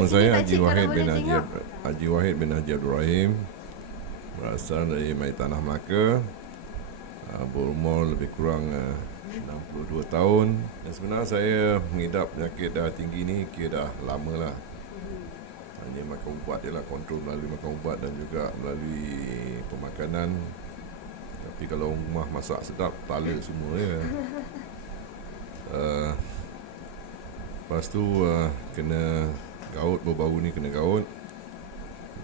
Nama saya Haji Wahid bin Haji Abdul Rahim, berasal dari Mai Tanah Melaka, berumur lebih kurang 62 tahun. Dan sebenarnya saya mengidap penyakit darah tinggi ni kira dah lama lah. Hanya makan ubat je lah, kontrol melalui makan ubat dan juga melalui pemakanan. Tapi kalau rumah masak sedap, tala semua ya. Lepas tu kena gaut, baru-baru ni kena gaut.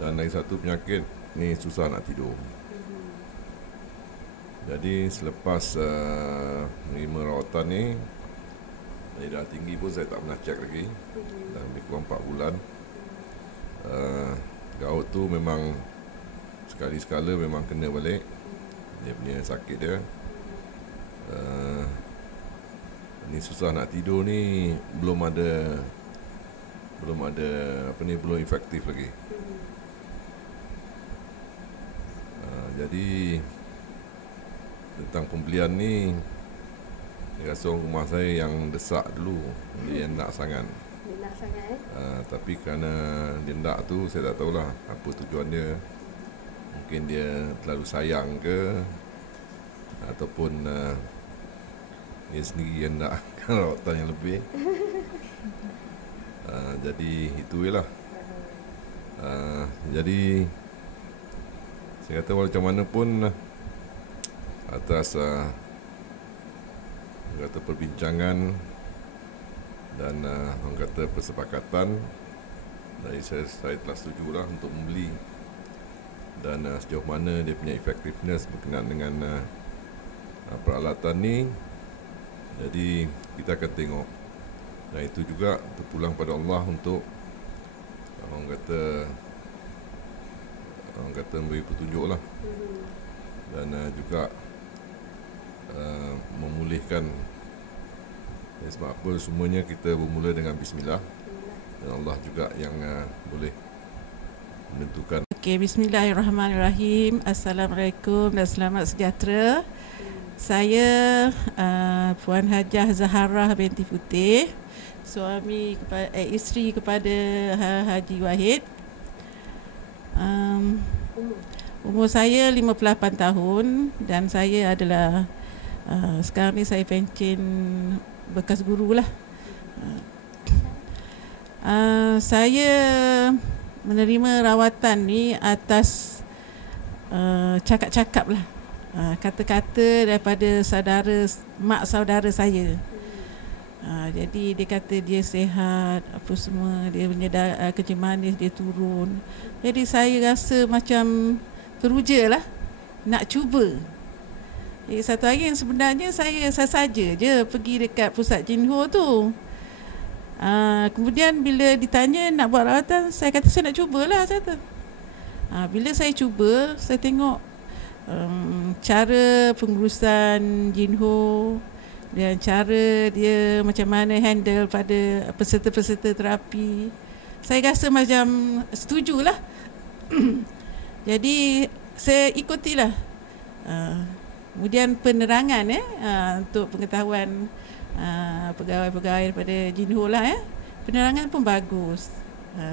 Dan lagi satu penyakit ni, susah nak tidur. Jadi selepas menerima rawatan ni, darah tinggi pun saya tak pernah cek lagi. Dah lebih kurang 4 bulan. Gaut tu memang sekali-sekala memang kena balik. Dia punya sakit dia. Ni susah nak tidur ni belum efektif lagi. Jadi tentang pembelian ni, dia rasa orang rumah saya yang desak dulu. Dia nak sangat. Tapi kerana dia nak tu, saya tak tahulah apa tujuan dia. Mungkin dia terlalu sayang ke, ataupun dia sendiri yang nak rawatan yang lebih. Jadi itu je lah. Jadi saya kata macam mana pun, atas kata perbincangan dan orang kata persepakatan dari saya telah setuju lah untuk membeli. Dan sejauh mana dia punya effectiveness berkenaan dengan peralatan ni, jadi kita akan tengok. Dan itu juga terpulang pada Allah untuk orang kata memberi petunjuk lah. Dan juga memulihkan. Sebab apa, semuanya kita bermula dengan Bismillah. Dan Allah juga yang boleh menentukan. Okey, Bismillahirrahmanirrahim. Assalamualaikum dan selamat sejahtera. Saya Puan Hajah Zaharah binti Putih, isteri kepada Haji Wahid. Umur saya 58 tahun dan saya adalah sekarang ni saya pencen bekas guru lah. Saya menerima rawatan ni atas cakap-cakap lah, kata-kata daripada mak saudara saya. Jadi dia kata dia sihat, apa semua, dia punya kerja manis dia turun. Jadi saya rasa macam teruja lah, nak cuba. Jadi satu hari yang sebenarnya saya saja je pergi dekat pusat Jinho tu. Kemudian bila ditanya nak buat rawatan, saya kata saya nak cubalah, saya kata. Bila saya cuba, saya tengok cara pengurusan Jinho dan cara dia macam mana handle pada peserta-peserta terapi. Saya rasa macam setujulah. Jadi saya ikutilah. Kemudian penerangan untuk pengetahuan pegawai-pegawai daripada Jinho lah penerangan pun bagus.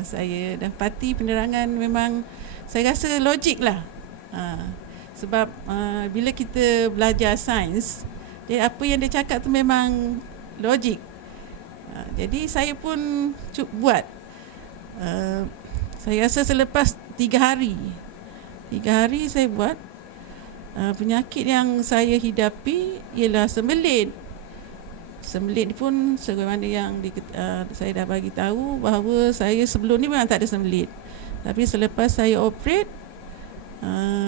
Saya dapati penerangan memang saya rasa logik lah. Sebab bila kita belajar sains, jadi apa yang dia cakap tu memang logik. Jadi saya pun buat. Saya rasa selepas 3 hari saya buat. Penyakit yang saya hidapi ialah sembelit. Sembelit pun sebagaimana yang saya dah bagi tahu bahawa saya sebelum ni memang tak ada sembelit. Tapi selepas saya operate,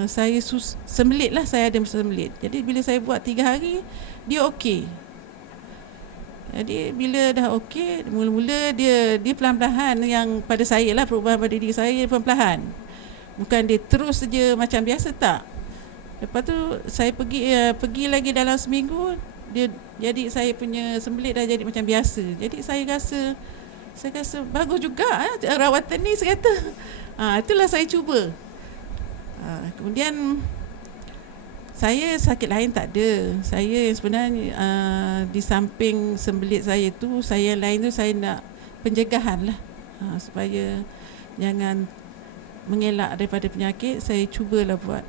saya sembelit lah, saya ada sembelit. Jadi bila saya buat 3 hari, dia okey. Jadi bila dah okey, mula-mula dia perlahan-lahan, yang pada saya lah, perubahan pada diri saya perlahan. Bukan dia terus saja macam biasa, tak. Lepas tu saya pergi lagi dalam seminggu, dia jadi saya punya sembelit dah jadi macam biasa. Jadi saya rasa bagus juga rawatan ni, saya kata. Itulah saya cuba. Kemudian saya sakit lain tak ada. Saya sebenarnya di samping sembelit saya tu, saya lain tu saya nak pencegahan lah. supaya jangan mengelak daripada penyakit. Saya cubalah buat.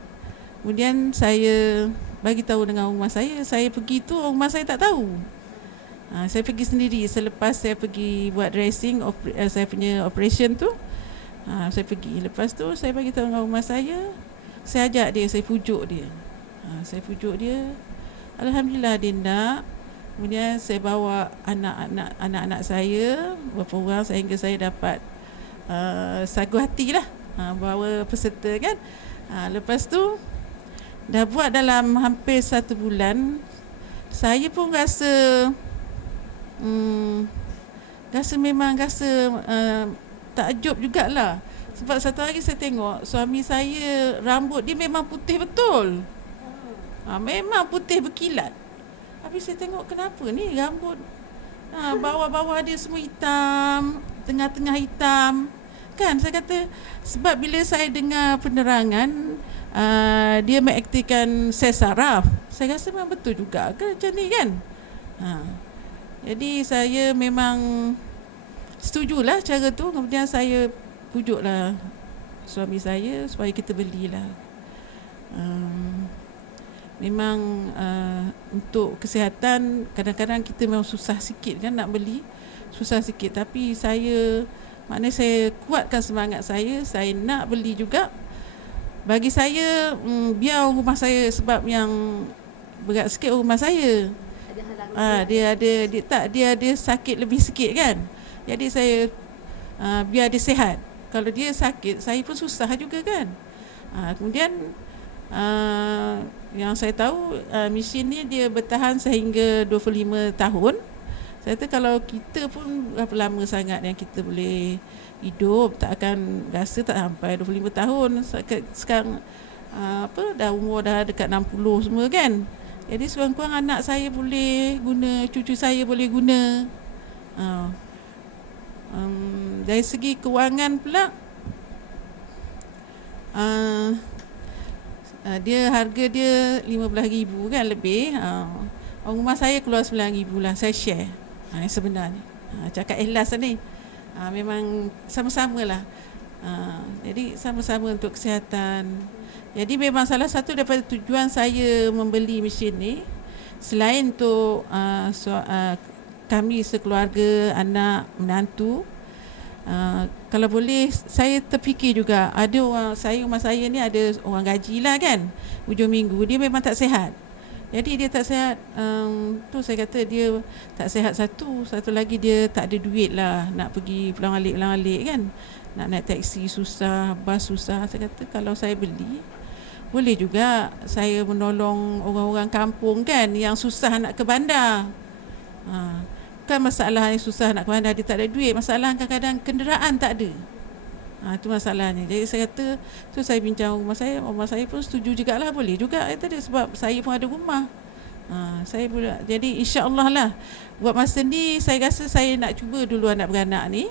Kemudian saya bagi tahu dengan rumah saya pergi tu rumah saya tak tahu. Saya pergi sendiri selepas saya pergi buat dressing saya punya operation tu. Saya pergi. Lepas tu saya bagi tahu dengan rumah saya ajak dia, saya pujuk dia. Alhamdulillah dia nak. Kemudian saya bawa anak-anak saya beberapa orang sehingga saya dapat sagu hati lah, bawa peserta kan. Lepas tu dah buat dalam hampir 1 bulan. Saya pun rasa takjub jugalah. Sebab satu hari saya tengok suami saya rambut dia memang putih betul. Memang putih berkilat. Habis saya tengok kenapa ni rambut bawah-bawah dia semua hitam, tengah-tengah hitam. Kan saya kata sebab bila saya dengar penerangan dia mengaktifkan sel saraf. Saya rasa memang betul juga ke macam ni kan. Jadi saya memang setujulah cara tu. Kemudian saya pujuklah suami saya supaya kita belilah. Memang untuk kesihatan kadang-kadang kita memang susah sikit kan nak beli, susah sikit. Tapi saya kuatkan semangat saya nak beli juga. Bagi saya biar rumah saya, sebab yang berat sikit rumah saya dia ada sakit lebih sikit kan. Jadi saya biar dia sihat. Kalau dia sakit saya pun susah juga kan. Kemudian yang saya tahu mesin ni dia bertahan sehingga 25 tahun. Saya kata kalau kita pun berapa lama sangat yang kita boleh hidup, tak akan rasa tak sampai 25 tahun. Sekarang dah umur dah dekat 60 semua kan. Jadi sekurang-kurang anak saya boleh guna, cucu saya boleh guna. Dari segi kewangan pula harga dia RM15,000 kan lebih. Rumah saya keluar RM9,000 lah. Saya share sebenarnya. Cakap ikhlas ni. Memang sama-sama lah. Jadi sama-sama untuk kesihatan. Jadi memang salah satu daripada tujuan saya membeli mesin ni, selain untuk kami sekeluarga, anak, menantu, kalau boleh saya terfikir juga ada rumah saya ni ada orang gaji lah kan, hujung minggu dia memang tak sihat. Jadi dia tak sihat, tu saya kata dia tak sihat satu lagi dia tak ada duit lah nak pergi pulang alik kan, nak naik taksi susah, bas susah. Saya kata kalau saya beli, boleh juga saya menolong orang-orang kampung kan yang susah nak ke bandar. Bukan masalah yang susah nak ke bandar dia tak ada duit, masalah kadang-kadang kenderaan tak ada. Itu masalahnya. Jadi saya kata tu saya bincang rumah saya pun setuju jugalah, boleh juga tadi sebab saya pun ada rumah. Saya pula, jadi insya-Allah lah buat masa ni saya rasa saya nak cuba dulu anak beranak ni.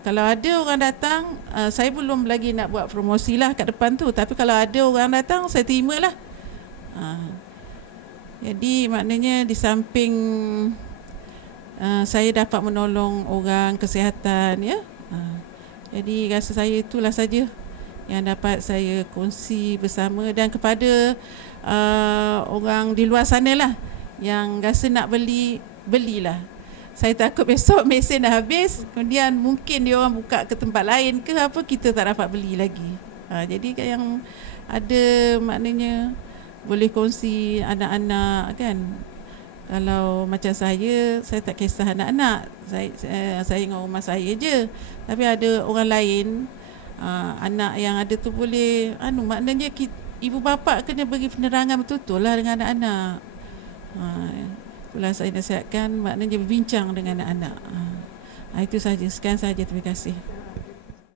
Kalau ada orang datang, saya belum lagi nak buat promosi lah kat depan tu, tapi kalau ada orang datang saya terimalah. Jadi maknanya di samping saya dapat menolong orang kesihatan ya. Jadi rasa saya itulah saja yang dapat saya kongsi bersama, dan kepada orang di luar sana lah yang rasa nak belilah. Saya takut besok mesin dah habis, kemudian mungkin dia orang buka ke tempat lain ke apa, kita tak dapat beli lagi. Jadi yang ada maknanya boleh kongsi anak-anak kan. Kalau macam saya tak kisah anak-anak, saya dengan rumah saya je. Tapi ada orang lain, anak yang ada tu boleh maknanya ibu bapa kena bagi penerangan betul-betul lah dengan anak-anak. Itulah saya nasihatkan, maknanya berbincang dengan anak-anak. Itu saja, sekian saja, terima kasih.